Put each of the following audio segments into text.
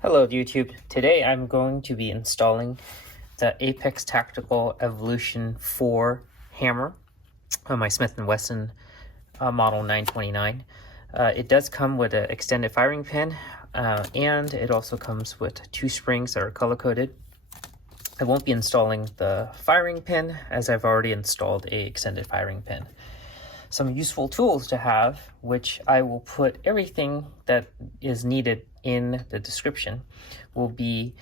Hello YouTube. Today I'm going to be installing the Apex Tactical Evolution 4 hammer on my Smith and Wesson model 929. It does come with an extended firing pin and it also comes with 2 springs that are color-coded. I won't be installing the firing pin as I've already installed a extended firing pin. Some useful tools to have, which I will put everything that is needed in the description, will be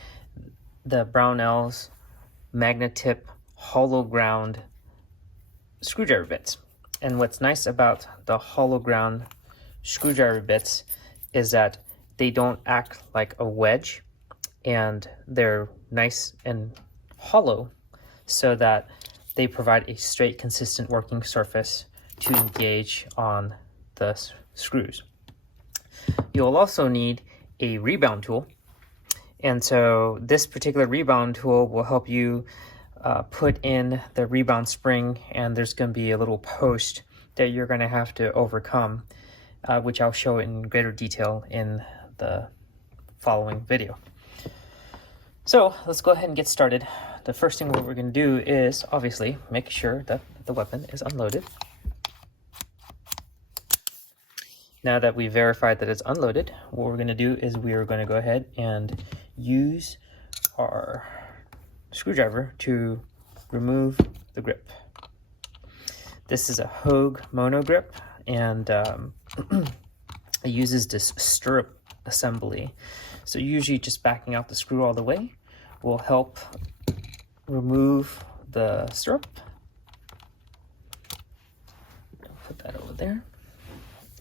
the Brownells Magna-Tip hollow ground screwdriver bits. And what's nice about the hollow ground screwdriver bits is that they don't act like a wedge, and they're nice and hollow so that they provide a straight, consistent working surface to engage on the screws. You'll also need a rebound tool, and so this particular rebound tool will help you put in the rebound spring, and there's going to be a little post that you're going to have to overcome, which I'll show in greater detail in the following video. So let's go ahead and get started. The first thing what we're going to do is obviously make sure that the weapon is unloaded. Now that we verified that it's unloaded, what we're going to do is we are going to go ahead and use our screwdriver to remove the grip. This is a Hogue mono grip, and it uses this stirrup assembly. So usually just backing out the screw all the way will help remove the stirrup. Put that over there.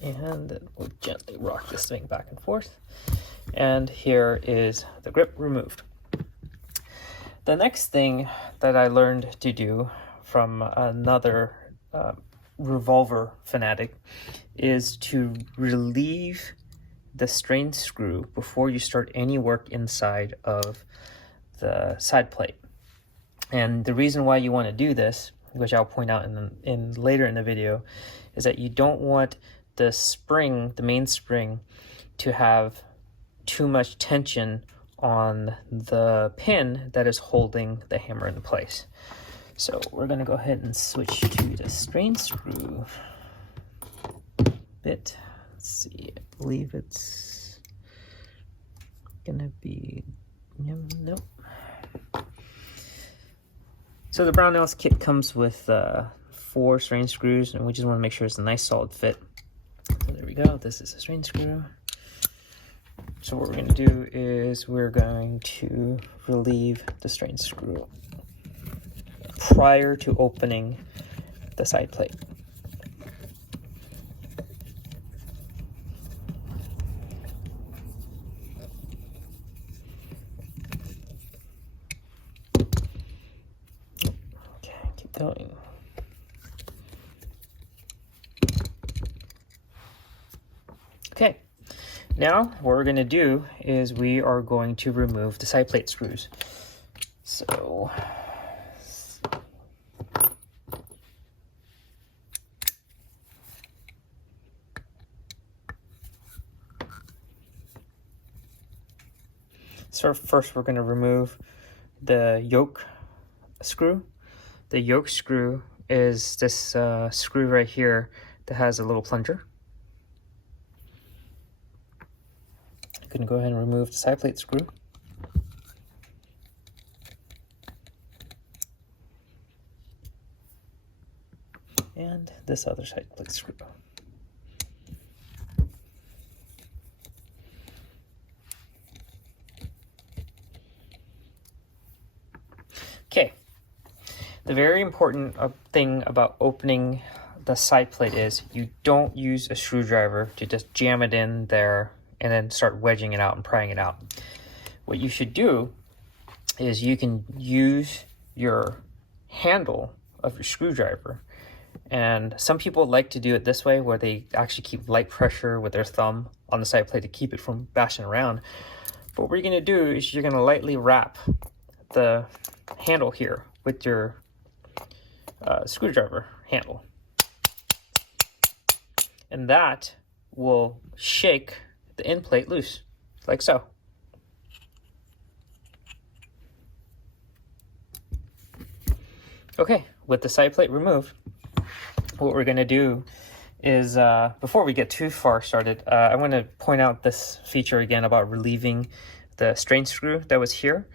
And then we'll gently rock this thing back and forth. And here is the grip removed. The next thing that I learned to do from another Revolver fanatic is to relieve the strain screw before you start any work inside of the side plate. And the reason why you want to do this, which I'll point out in later in the video, is that you don't want the spring, the main spring, to have too much tension on the pin that is holding the hammer in place. So we're going to go ahead and switch to the strain screw bit. Let's see, I believe it's going to be, nope. So the Brownells kit comes with 4 strain screws, and we just want to make sure it's a nice solid fit. So there we go, this is a strain screw. So what we're going to do is we're going to relieve the strain screw prior to opening the side plate. Okay, keep going. Okay, now what we're going to do is we are going to remove the side plate screws. So first we're going to remove the yoke screw. The yoke screw is this screw right here that has a little plunger. You can go ahead and remove the side plate screw. And this other side plate screw. Okay, the very important thing about opening the side plate is you don't use a screwdriver to just jam it in there and then start wedging it out and prying it out. What you should do is you can use your handle of your screwdriver, and some people like to do it this way where they actually keep light pressure with their thumb on the side plate to keep it from bashing around. But what you're going to do is you're going to lightly wrap the handle here with your screwdriver handle, and that will shake the end plate loose, like so. Okay, with the side plate removed, what we're going to do is, before we get too far started, I want to point out this feature again about relieving the strain screw that was here.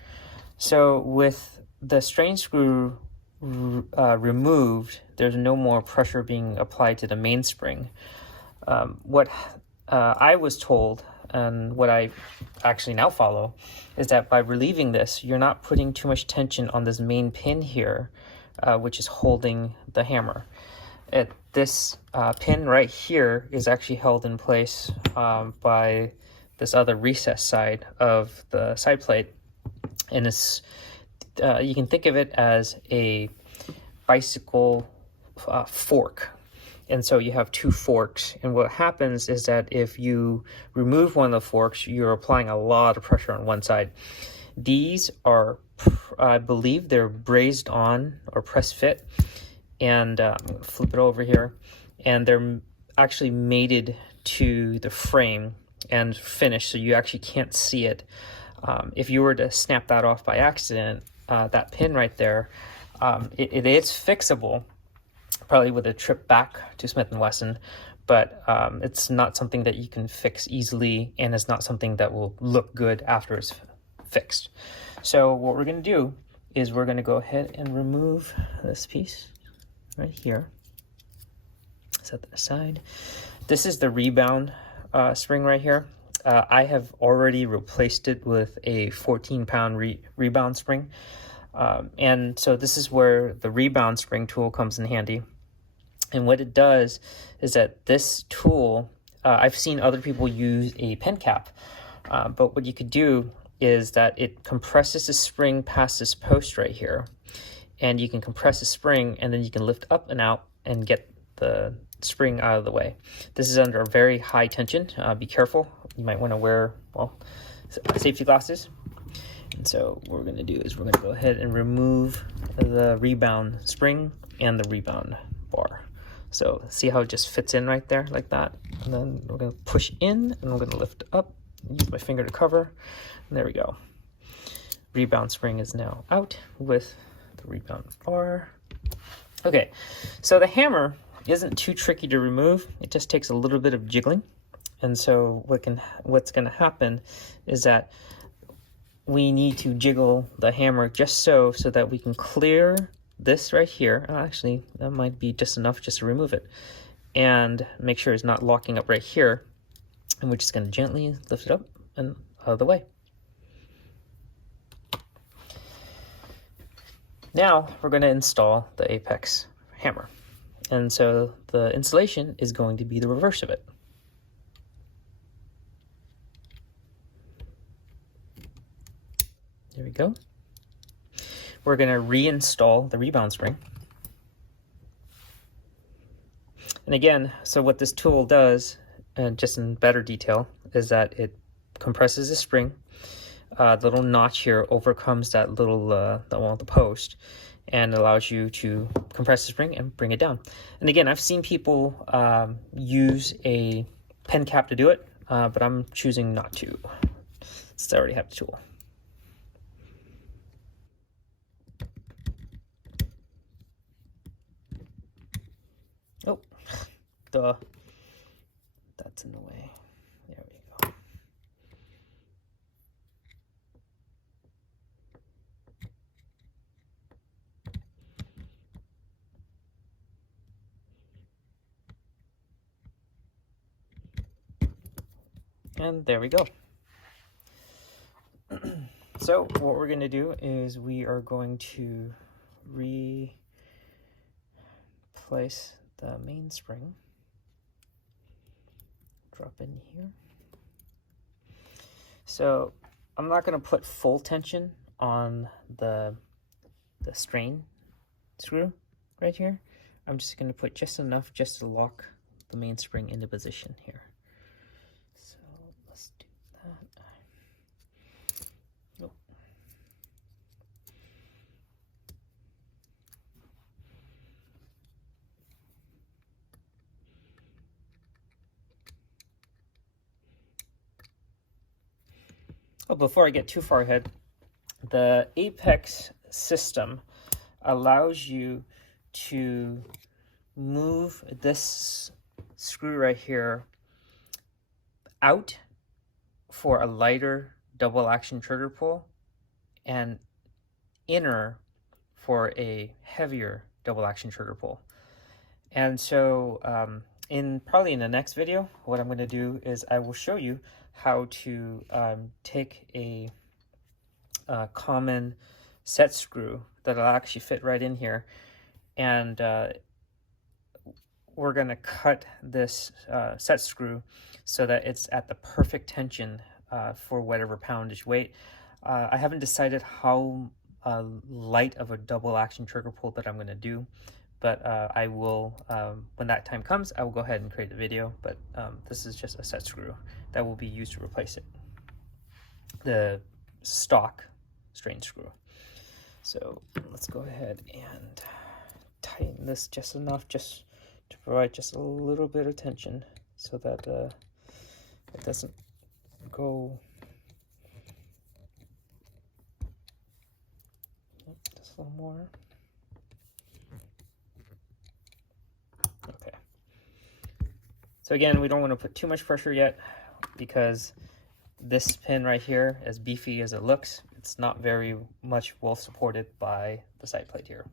So with the strain screw removed, there's no more pressure being applied to the mainspring. What I was told, and what I actually now follow, is that by relieving this, you're not putting too much tension on this main pin here, which is holding the hammer. This pin right here is actually held in place by this other recess side of the side plate, and it's you can think of it as a bicycle fork. And so you have two forks, and what happens is that if you remove one of the forks, you're applying a lot of pressure on one side. These are, I believe they're brazed on or press fit, and flip it over here, and they're actually mated to the frame and finished, so you actually can't see it. If you were to snap that off by accident, that pin right there, it is fixable, probably with a trip back to Smith and Wesson, but it's not something that you can fix easily, and it's not something that will look good after it's fixed. So what we're going to do is we're going to go ahead and remove this piece right here. Set that aside. This is the rebound spring right here. I have already replaced it with a 14-pound rebound spring. And so this is where the rebound spring tool comes in handy. And what it does is that this tool, I've seen other people use a pen cap, but what you could do is that it compresses the spring past this post right here, and you can compress the spring, and then you can lift up and out and get the spring out of the way. This is under a very high tension. Be careful. You might want to wear, well, safety glasses. And so what we're going to do is we're going to go ahead and remove the rebound spring and the rebound bar. So see how it just fits in right there like that? And then we're going to push in, and we're going to lift up, use my finger to cover, and there we go. Rebound spring is now out with the rebound bar. Okay, so the hammer isn't too tricky to remove. It just takes a little bit of jiggling. And so what's going to happen is that we need to jiggle the hammer just so that we can clear this right here. Actually, that might be just enough just to remove it, and make sure it's not locking up right here. And we're just going to gently lift it up and out of the way. Now we're going to install the apex hammer, and so the installation is going to be the reverse of it. There we go. We're going to reinstall the rebound spring. And again, so what this tool does, and just in better detail, is that it compresses the spring. The little notch here overcomes that little the post, and allows you to compress the spring and bring it down. And again, I've seen people use a pen cap to do it, but I'm choosing not to, since I already have the tool. Oh, duh. That's in the way. There we go. And there we go. So what we're going to do is we are going to replace the mainspring. Drop in here. So I'm not going to put full tension on the strain screw right here. I'm just going to put just enough just to lock the mainspring into position here. So let's do that. Oh. Oh, before I get too far ahead, the Apex system allows you to move this screw right here out for a lighter double action trigger pull and inner for a heavier double action trigger pull. And so probably in the next video, what I'm going to do is I will show you how to take a common set screw that'll actually fit right in here, and we're going to cut this set screw so that it's at the perfect tension for whatever poundage weight. I haven't decided how light of a double action trigger pull that I'm going to do, but I will, when that time comes, I will go ahead and create a video. But this is just a set screw that will be used to replace it, the stock strain screw. So let's go ahead and tighten this just enough, just to provide just a little bit of tension so that it doesn't go. Just a little more. Okay. So again, we don't want to put too much pressure yet, because this pin right here, as beefy as it looks, it's not very much well supported by the side plate here.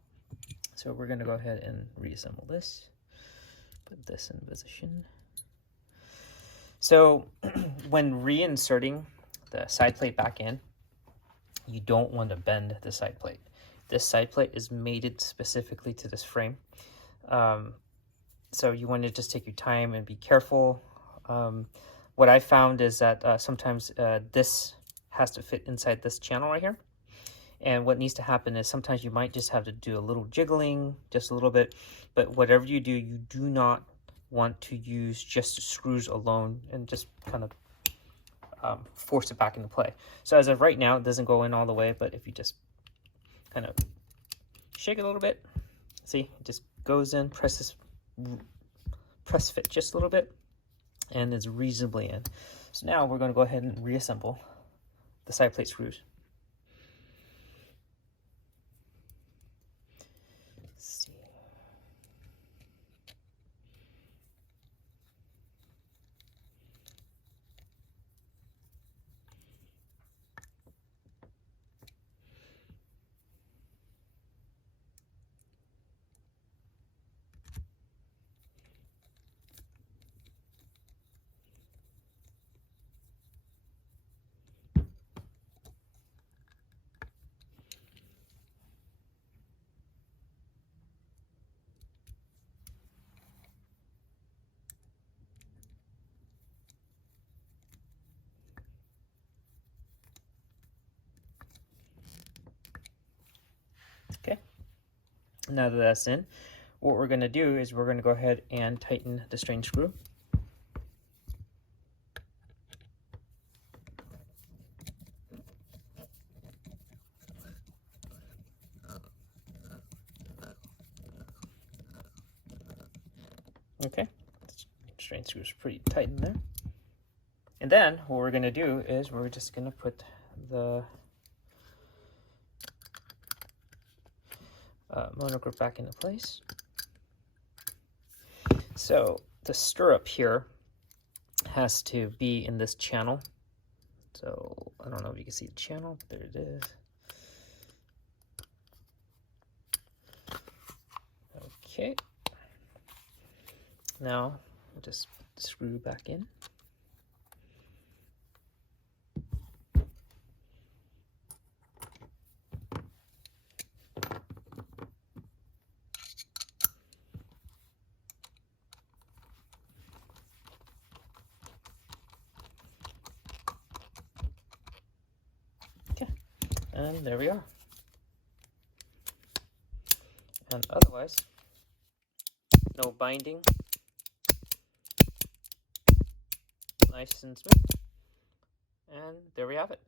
So we're going to go ahead and reassemble this, put this in position. So when reinserting the side plate back in, you don't want to bend the side plate. This side plate is mated specifically to this frame. So you want to just take your time and be careful. What I found is that sometimes this has to fit inside this channel right here. And what needs to happen is sometimes you might just have to do a little jiggling, just a little bit. But whatever you do not want to use just screws alone and just kind of force it back into play. So as of right now, it doesn't go in all the way, but if you just kind of shake it a little bit, see, it just goes in, press fit just a little bit, and it's reasonably in. So now we're going to go ahead and reassemble the side plate screws. Let's see. Okay, now that that's in, what we're going to do is we're going to go ahead and tighten the strain screw. Okay, strain screw is pretty tight in there. And then what we're going to do is we're just going to put the monogrip back into place. So the stirrup here has to be in this channel. So I don't know if you can see the channel, but there it is. Okay. Now we'll just put the screw back in. Okay, and there we are. And otherwise, no binding. Nice and smooth. And there we have it.